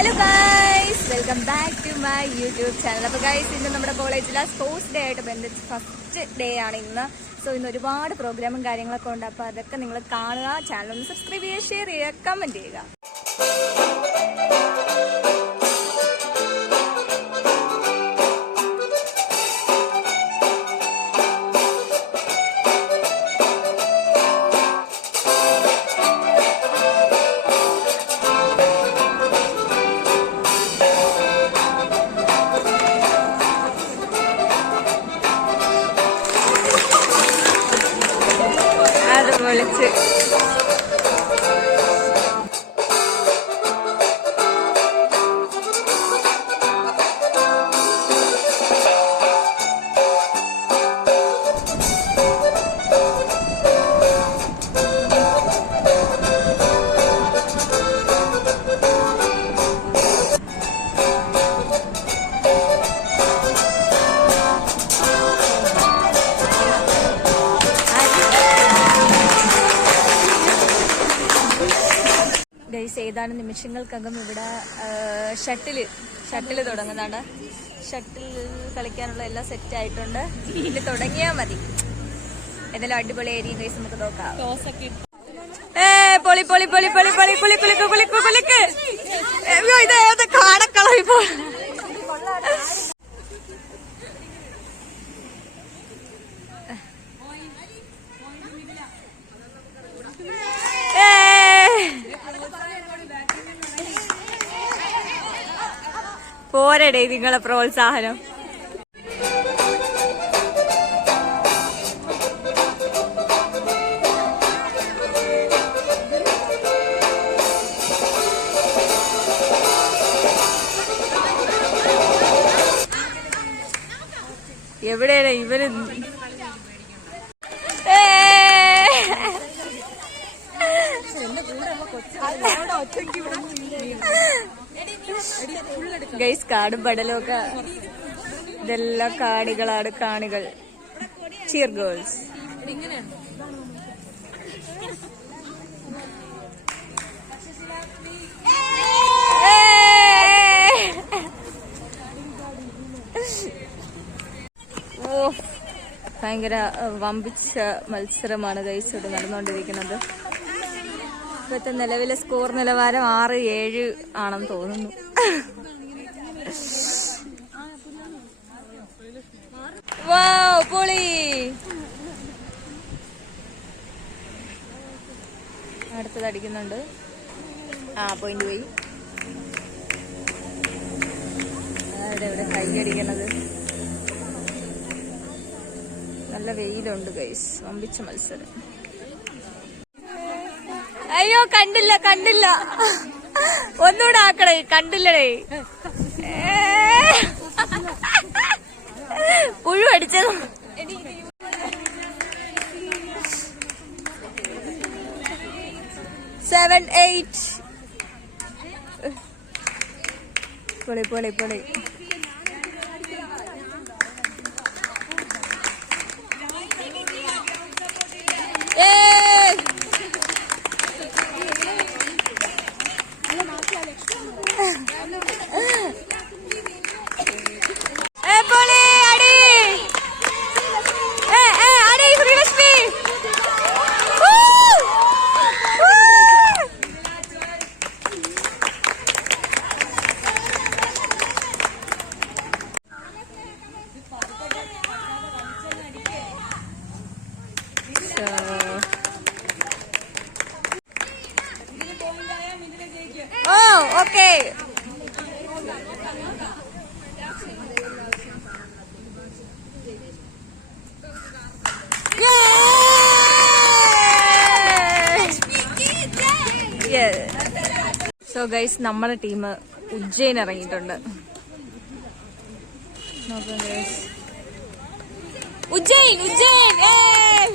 Hello guys welcome back to my YouTube channel അപ്പോൾ guys ഇന്ന് നമ്മുടെ കോളേജിലെ സ്പോർട്സ് ഡേ ആയിട്ട് ബന്ധിച്ച് ഫസ്റ്റ് ഡേ ആണ് ഇന്ന്. സോ ഇന്ന് ഒരുപാട് പ്രോഗ്രാമും കാര്യങ്ങളൊക്കെ ഉണ്ട്. അപ്പോൾ അതൊക്കെ നിങ്ങൾ കാണുക. ചാനൽ ഒന്ന് സബ്സ്ക്രൈബ് ചെയ്യുക ഷെയർ ചെയ്യുക കമന്റ് ചെയ്യുക. ভালো লাগছে ഏതാനും നിമിഷങ്ങൾക്കകം ഇവിടെ ഷട്ടിൽ ഷട്ടിൽ തുടങ്ങുന്നതാണ് ഷട്ടിൽ കളിക്കാനുള്ള എല്ലാം സെറ്റ് ആയിട്ടുണ്ട് ഇനി തുടങ്ങിയാൽ മതി എന്നാലും അടിപൊളി ഏരിയ ഗൈസ് നമുക്ക് നോക്കാം ഏ പൊളി പൊളി പൊളി പൊളി പൊളി പൊളി പൊളിക്ക് പൊളിക്ക് പൊളിക്ക് അയ്യോ ഇത് ഏത് കാടക്കളം ഇപ്പോ ഏ പോരടേ നിങ്ങളെ പ്രോത്സാഹനം. എവിടെയാണ് ഇവർ? ഏ! ഗൈസ് കാടും പടലും ഇതെല്ലാം കാണികളാണ് കാണികൾ. ചിയർ ഗേൾസ് ഓ ഭയങ്കര വമ്പിച്ച മത്സരമാണ് ഗൈസ് ഇവിടെ നടന്നുകൊണ്ടിരിക്കുന്നത്. ഇപ്പോഴത്തെ നിലവിലെ സ്കോർ നിലവാരം ആറ് ഏഴ് ആണെന്ന് തോന്നുന്നു. അടുത്തത് അടിക്കുന്നുണ്ട്. ആ പോയിന്റ് പോയി. ആരുടെ ഇവിടെ കൈ അടിക്കണത്. നല്ല വെയിലുണ്ട് ഗൈസ് വമ്പിച്ച മത്സരം. അയ്യോ കണ്ടില്ല കണ്ടില്ല. ഒന്നുകൂടെ ആക്കണേ കണ്ടില്ലടേ. പുഴു അടിച്ചത്. സെവൻ എയ്റ്റ് പൊളി പൊളി പൊളി ഏയ് ഏ പൊളി അടി ഏ ഏ അടി ശ്രീലക്ഷ്മി ഊ! ഊ! ഓ ഓക്കേ. സോ ഗൈസ് നമ്മുടെ ടീം ഉജ്ജയിൻ ഇറങ്ങിയിട്ടുണ്ട്. ഉജ്ജയിൻ ഉജ്ജയിൻ. ഏയ്!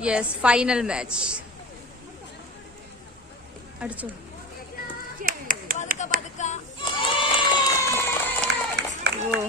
യെസ് ഫൈനൽ മാച്ച് അടിച്ചോ. ഓ.